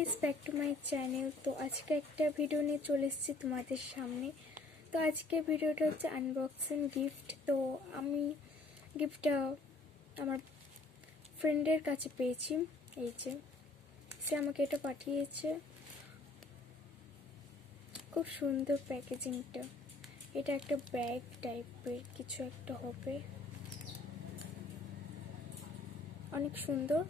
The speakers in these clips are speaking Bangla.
Guys, back to my channel. তো আজকে একটা ভিডিও নিয়ে চলে এসেছি তোমাদের সামনে। তো আজকে ভিডিওটা হচ্ছে আনবক্সিং গিফট। তো আমি গিফটটা আমার ফ্রেন্ডের কাছে পেয়েছি। এই যে সে আমাকে এটা পাঠিয়েছে, খুব সুন্দর প্যাকেজিংটা। এটা একটা ব্যাগ টাইপের কিছু একটা হবে, অনেক সুন্দর।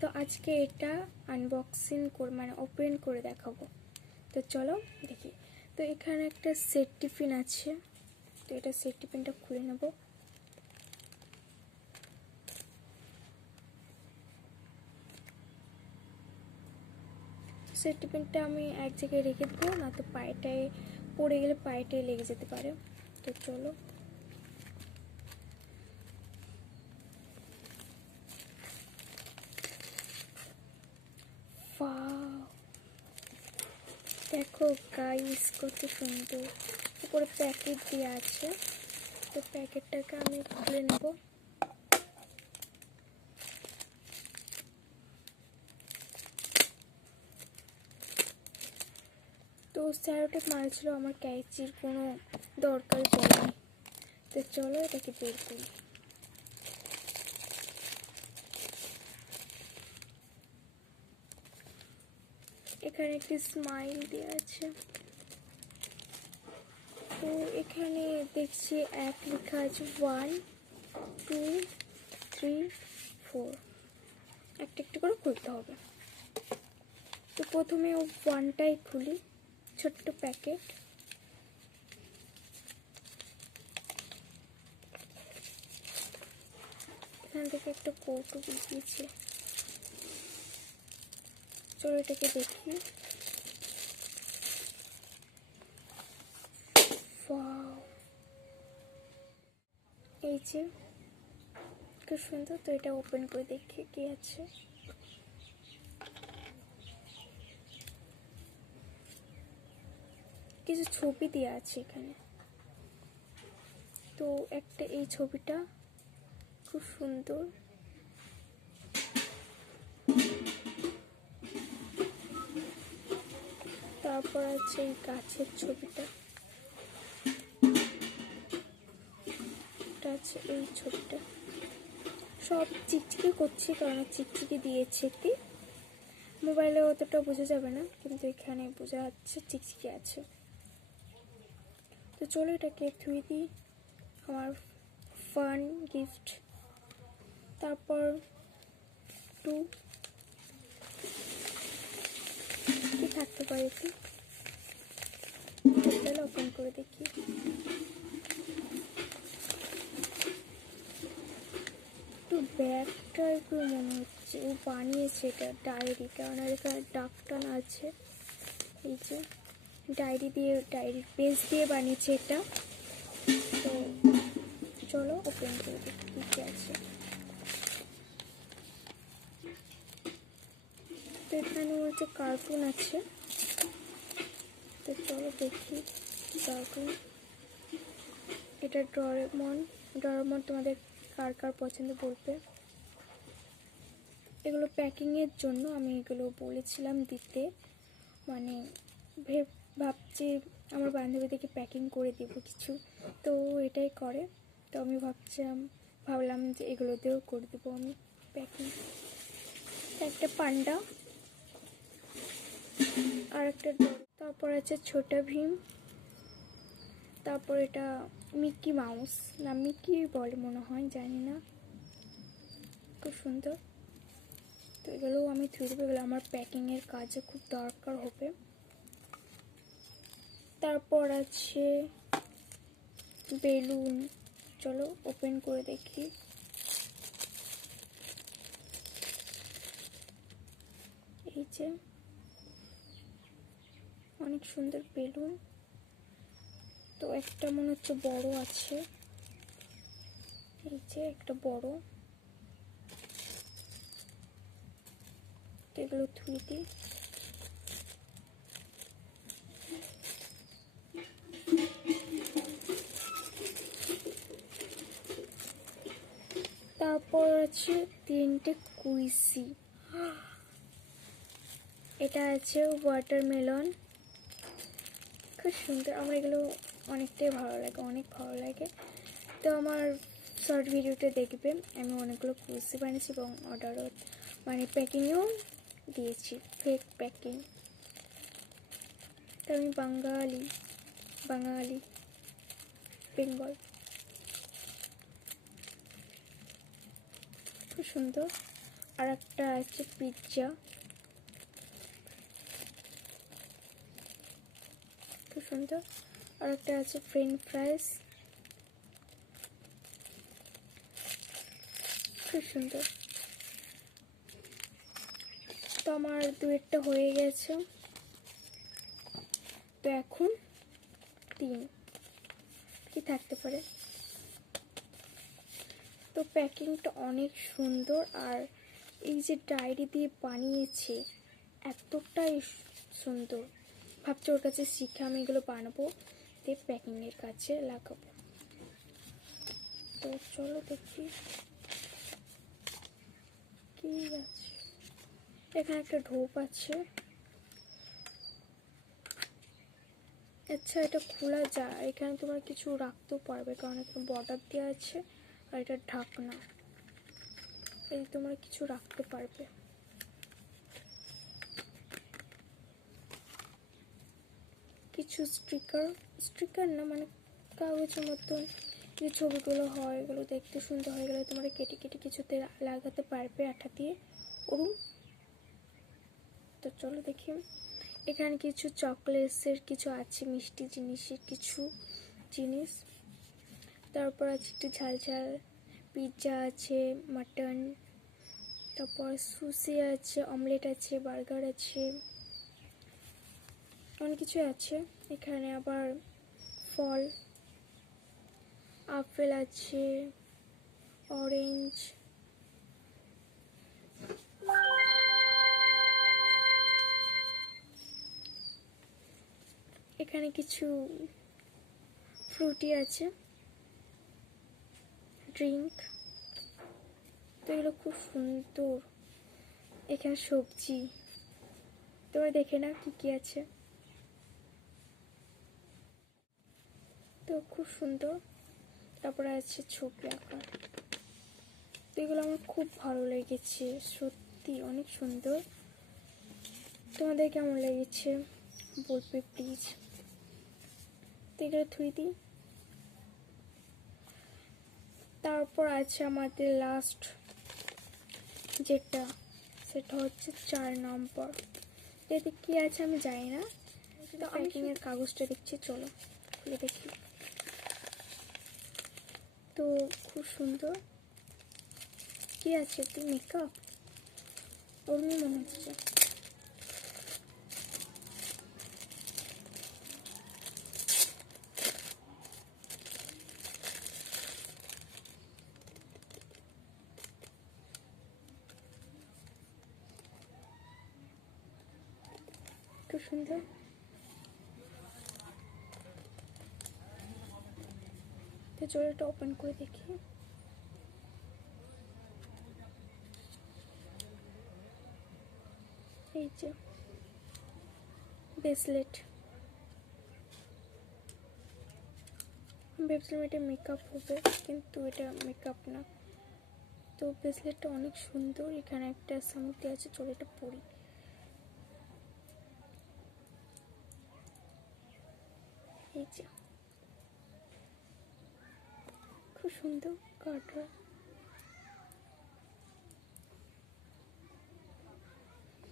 তো আজকে এটা আনবক্সিং মানে ওপেন করে দেখাবো। তো চলো দেখি। তো এখানে একটা সেট টিফিন আছে, তো এটা সেট টিফিনটা খুলে নেব। সেট টিফিনটা আমি এক জায়গায় রেখে দেবো, না তো পায়েটায় পড়ে গেলে পায়েটায় লেগে যেতে পারে। তো চলো, দেখো গাইস কত সুন্দর উপরে প্যাকেট দিয়ে আছে। তো প্যাকেটটাকে আমি খুলে নেব। তো স্যারোটেপ মারছিল, আমার ক্যাচির কোনো দরকারই পড়েনি। তো চলো এটাকে বের করি। এখানে একটি স্মাইল দেওয়া আছে। তো এখানে দেখছি এক লেখা আছে 1 2 3 4, একটা একটা করে খুলতে হবে। তো প্রথমে ওয়ানটাই খুলি, ছোট্ট প্যাকেট। এখান থেকে একটা কৌটো দিয়েছে। চলো এটাকে দেখি। এই যে খুব সুন্দর। তো এটা ওপেন করে দেখি কি আছে। কিছু ছবি দেওয়া আছে এখানে। তো একটা এই ছবিটা খুব সুন্দর। তারপর আছে এই গাছের ছবিটা, আছে এই ছবিটা। সব চিকচিকি করছে, কারণ চিকচিকি দিয়েছে কি মোবাইলে অতটা বোঝা যাবে না, কিন্তু এখানে বোঝা যাচ্ছে চিকচিকি আছে। তো চলো এটাকে ধুয়ে দিই, আমার ফান গিফট। তারপর কি থাকতে পারে, কি ওপেন করে দেখি। একটু ব্যাগটা একটু মনে হচ্ছে ও বানিয়েছে এটা ডায়েরি, কারণ এখানে ডাক টানা আছে। এই যে ডায়েরি দিয়ে, ডায়েরির পেজ দিয়ে বানিয়েছে এটা। তো চলো ওপেন করে দেখি কী কী আছে। তো এখানে হচ্ছে কার্টুন আছে। তো চলো দেখি কার্টুন। এটা ডোরেমন। ডোরেমন তোমাদের কার কার পছন্দ বলবে। এগুলো প্যাকিংয়ের জন্য আমি এগুলো বলেছিলাম দিতে, মানে ভাবছি আমার বান্ধবীদেরকে প্যাকিং করে দেবো কিছু, তো এটাই করে। তো আমি ভাবলাম যে এগুলো দিয়েও করে দেবো আমি প্যাকিং। একটা পান্ডা আর একটা ডোর। তারপর আছে ছোটা ভীম। তারপর এটা মিকি মাউস, না মিকি বলে মনে হয়, জানি না। খুব সুন্দর। তো এগুলোও আমি ধুয়ে দেবো, এগুলো আমার প্যাকিংয়ের কাজে খুব দরকার হবে। তারপর আছে বেলুন। চলো ওপেন করে দেখি। এই যে অনেক সুন্দর বেলুন। তো একটা মনে হচ্ছে বড় আছে, এই যে একটা বড়। তো এগুলো ধুয়ে দিই। তারপর আছে তিনটে কুইসি। এটা আছে ওয়াটারমেলন, খুব সুন্দর। আমার এগুলো অনেকটাই ভালো লাগে, অনেক ভালো লাগে। তো আমার শর্ট ভিডিওতে দেখবে আমি অনেকগুলো কুর্সি বানিয়েছি এবং অর্ডারও মানে প্যাকিংও দিয়েছি, ফেক প্যাকিং। তো আমি বাঙালি বেঙ্গল। খুব সুন্দর। আর একটা আছে পিৎজা, খুব সুন্দর। আর একটা আছে ফ্রেঞ্চ ফ্রাইস, খুব সুন্দর। তো আমার দুয়েরটা হয়ে গেছে, তো এখন 3 কি থাকতে পারে। তো প্যাকিংটা অনেক সুন্দর, আর এই যে ডায়েরি দিয়ে বানিয়েছে এতটাই সুন্দর। ভাবছি ওর কাছে শিখে আমি এগুলো বানাবো, দিয়ে প্যাকিংয়ের কাছে লাগাবো। তো চলো দেখি কি আছে। এখানে একটা ঢোপ আছে, আচ্ছা এটা খোলা যায়, এখানে তোমরা কিছু রাখতেও পারবে কারণ এখানে বর্ডার দেওয়া আছে আর এটা ঢাকনা, এই তোমরা কিছু রাখতে পারবে। কিছু স্টিকার না মানে কাগজের মতন যে ছবিগুলো হয় এগুলো দেখতে সুন্দর হয়ে গেলে তোমরা কেটে কেটে কিছুতে লাগাতে পারবে আঠা দিয়ে ওরম। তো চলো দেখি। এখানে কিছু চকলেটসের কিছু আছে, মিষ্টি জিনিসের কিছু জিনিস। তারপর আছে একটু ঝাল ঝাল পিৎজা আছে, মাটন, তারপর সুশি আছে, অমলেট আছে, বার্গার আছে, অনেক কিছু আছে। এখানে আবার ফল, আপেল আছে, অরেঞ্জ, এখানে কিছু ফ্রুটি আছে, ড্রিঙ্ক। তো এগুলো খুব সুন্দর। এখানে সবজি, তোমরা দেখে না কি কি আছে। তো খুব সুন্দর। তারপরে আছে ছবি আঁকার। তো এগুলো আমার খুব ভালো লেগেছে, সত্যি অনেক সুন্দর। তোমাদের কেমন লেগেছে বলবে প্লিজ। তো এগুলো থুই দিই। তারপর আছে আমাদের লাস্ট যেটা, সেটা হচ্ছে 4 নম্বর। এতে কি আছে আমি জানি না, তো প্যাকিংয়ের কাগজটা দেখছি, চলো খুলে দেখি। তো খুব সুন্দর। কি আছে, একটু মেকআপ ওরমই মনে হচ্ছে। খুব সুন্দর। তো চলো এটা ওপেন করে দেখি। এই যে ব্রেসলেট, ভেবেছিলাম এটা মেকআপ হবে কিন্তু এটা মেকআপ না। তো ব্রেসলেটটা অনেক সুন্দর। এখানে একটা সামুদ্রে আছে, চলো এটা পরি। এই যে খুব সুন্দর কাটা।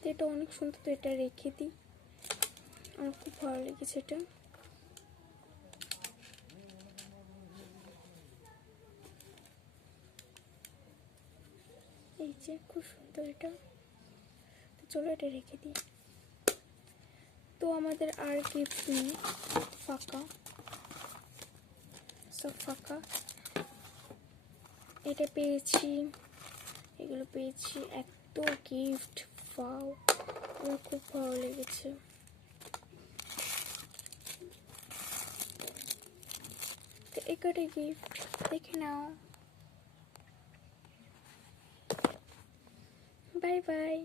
তো এটা অনেক সুন্দর, তো এটা রেখে দিই, আমার খুব ভালো লেগেছে এটা। এই যে খুব সুন্দর এটা। তো চলো এটা রেখে দিই। তো আমাদের আর গিফট নেই, ফাঁকা, সব ফাঁকা। এটা পেয়েছি, এগুলো পেয়েছি, এত গিফট, পাও আমার খুব ভালো লেগেছে। তো এই কটা গিফট দেখে নাও। Bye bye.